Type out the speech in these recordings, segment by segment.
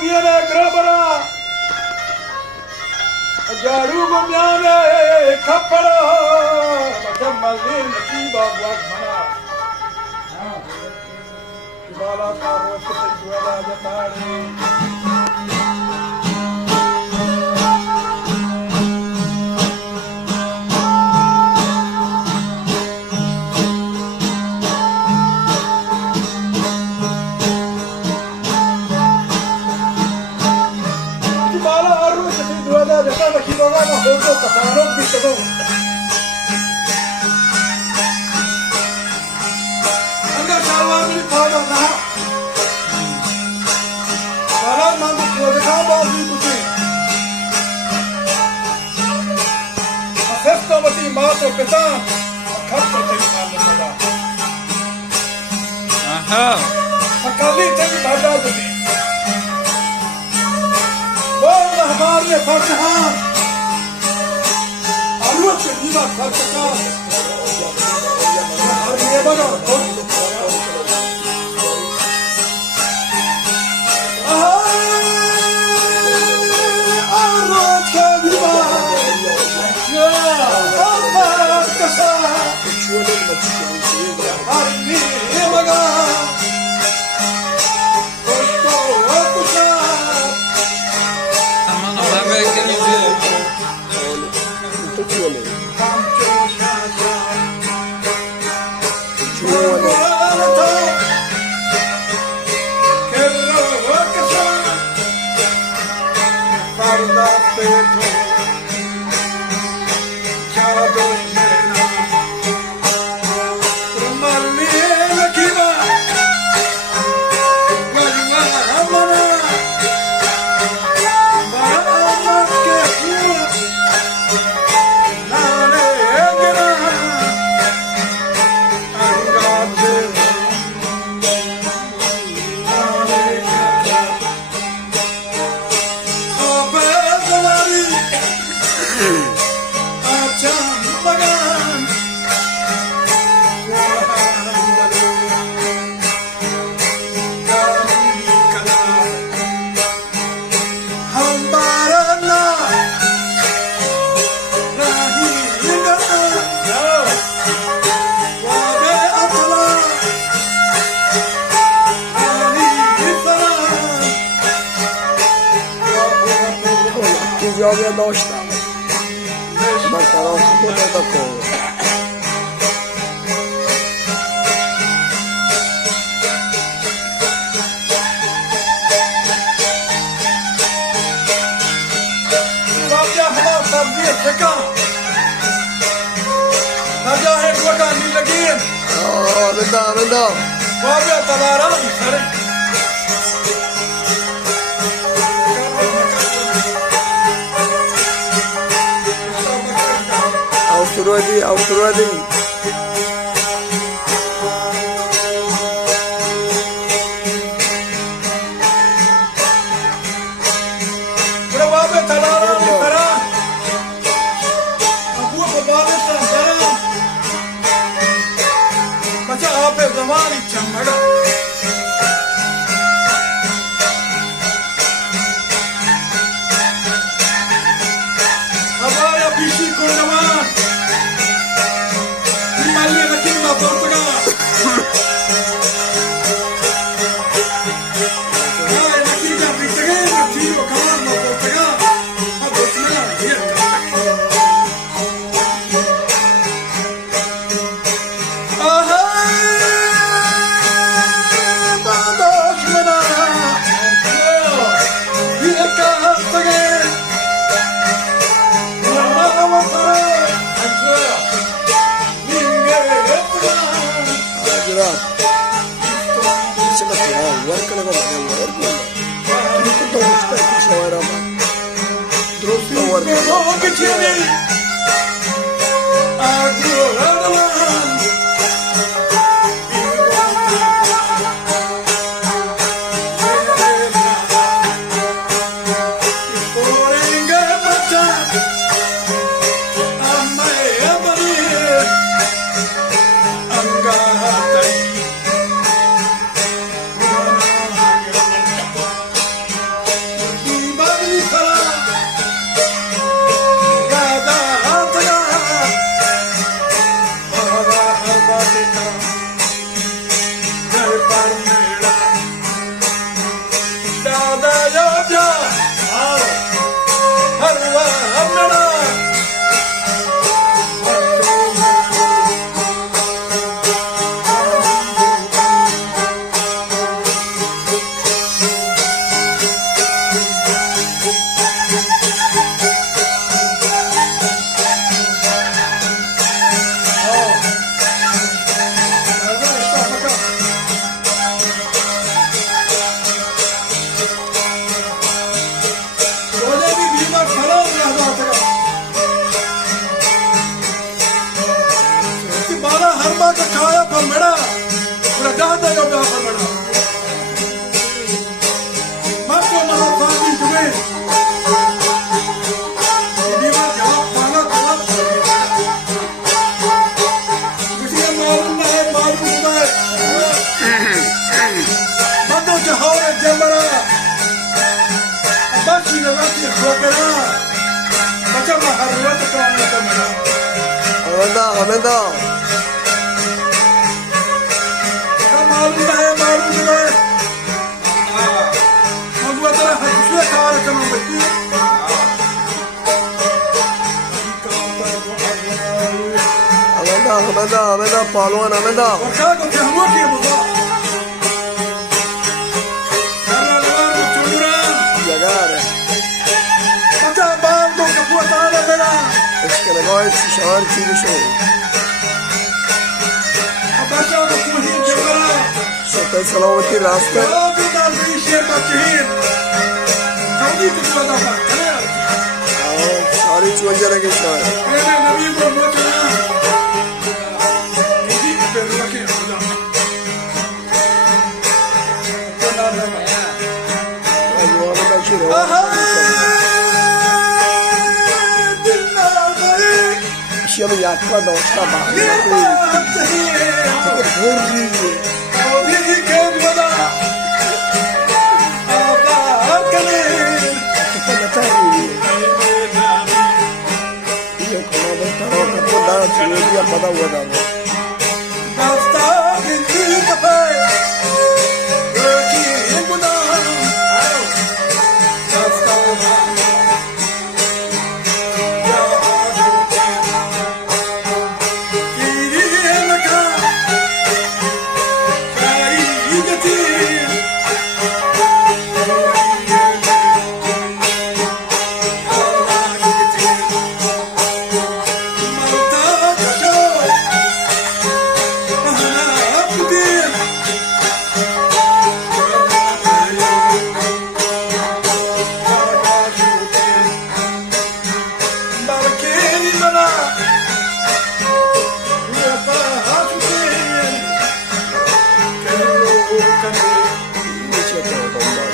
viene grabara jaru gumyane khapara matamallin kiba wagmana kibala karo kutwala jatari Akali teng bada jadi. Bol hamaरे Farhan आलू के जीवा खर्चका हर ये बना आलू के जीवा कसा हर ये बना Joga não está. Macarrão ficou da cor. राजा हवा सब्जी ठेका राजा है कोटा नी लगी रंदा बाबा तवारा सरे Austradi. Babe talara tara abu babe tara bacha ape zamani chamada abaya bishi kundama malli nakina portuga Bashi da bashi kokara. Bacha maharwa ta kawo ta mana. Amenda. मालूम है मगुआ तेरा हंसले कार करो बेटी Amenda, पहलवान Amenda. और क्या को क्या हुआ कि बुआ नरवार चुंदरा Llegar. बच्चा बाल को कपुआ तारा मेरा इसके लगाए शहर की विषय. बच्चा को कुही चुंदरा सत्य सलामती रास्ते. तो दाल भी शेर बच्चीन कौनी कुछ बता करे सारी चुंजा लगे शहर. मेरे नबी को बोचना किसी पे रखे खुदा तो ना रहा Amenda शुरू. दिल ना गए Şimdi yakla da olsa bak. ये बात सही है Vurri. अभी के बना आबाद करे Bata iyi. Yok ama ben tamam kapı daha çürüyor pada हुआ था. रास्ता बिंदी कपे की गुना रास्ता Niçin yapıyor bombayı?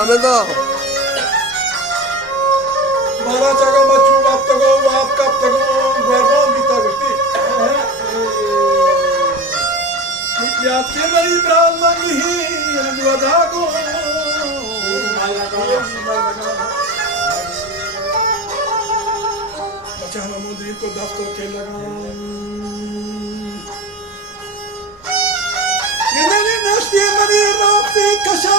Amenda. Bana çaka maçu baptago, vap kaptago, guarbon bita gusti. Mitliat ke mari brahmani andwadago. अच्छा हम मुद्री को दफ्तर के लगा इन्हें नस्ती मरी राती कशा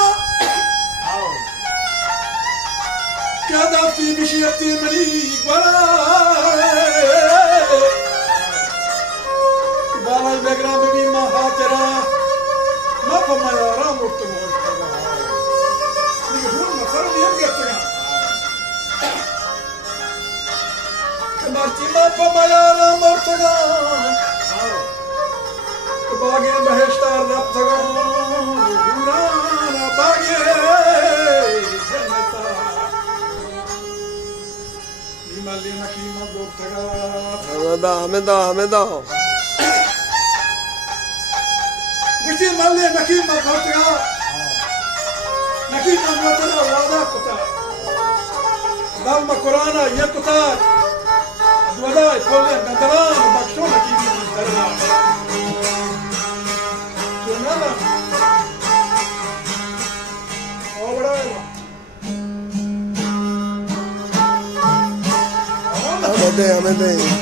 क्या दाती बिशियती मरी ग्वारा बाला बेगरा बेबी महा तेरा माफ माया राम उक्त मोहता लेकिन हुन मसर नहीं करते Marti mapa mayara mortagan Bagye beheshtar raptagan Gurana bagye Janata Nimali nakima gortagan Hameda Gusti mali nakima gortagan Nakima gortagan wada kota Dalma Qurana yekota Advadai, Pollen, Nandalan, Bakshona, Kibi, Tarana. Sunana. Overall. Amede.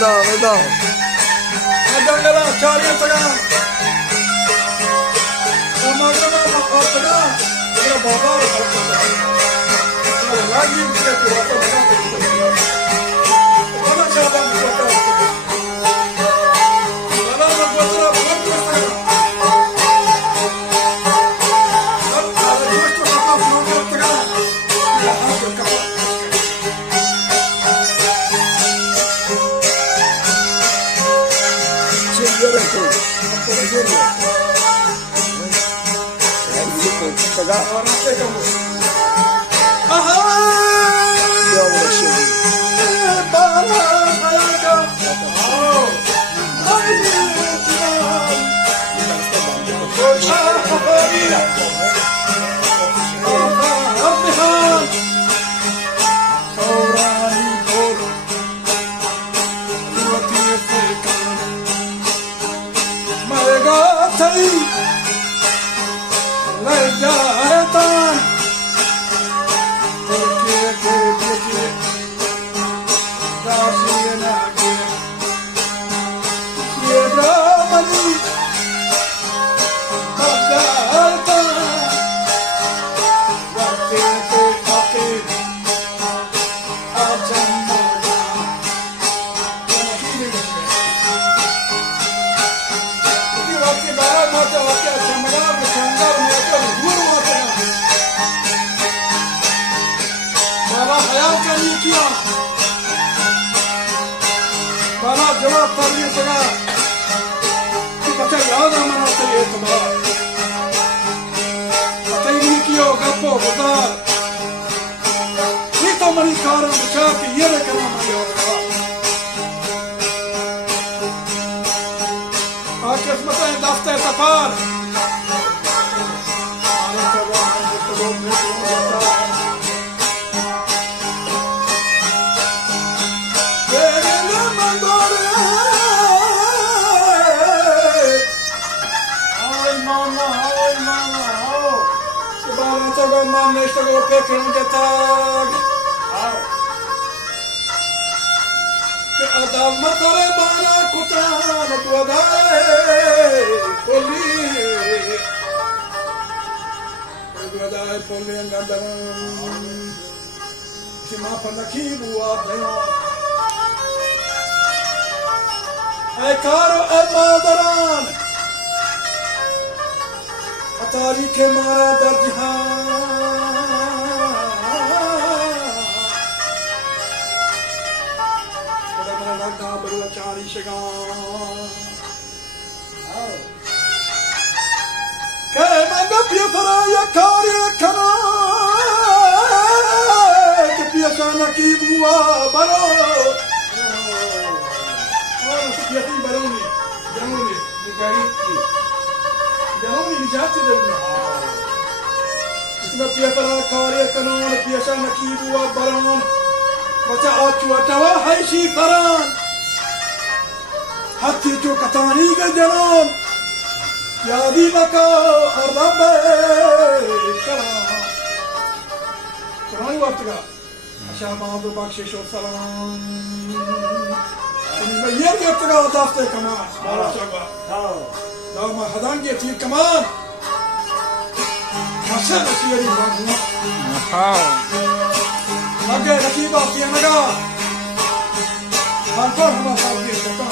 Hameda. Adangala, Charya Taga. Samadana, Makapaga. Ira Baba, Lagi, Mana Chabang, जवाब दस्ते सफर तारीख मारा दर्ज चारी शगा नकीब हुआ बरो बरोनी जनूनी जनूनी निजात इसमें पियतरा कार्य कानून पियसा नकीब हुआ बरोन बचा आचु अटवा हैशी फरान हत्ती जो कतानी के जनों यादी मका रब करा कुरानी वक्त का शाबाब बख्शिश और सलाम इनमें ये वक्त का दास्ते कमान मारा शाबा दामा हदान के थी कमान मशहूर नशीरी बांधना आगे रकीबा पियानगा हर पर हमारा साथ के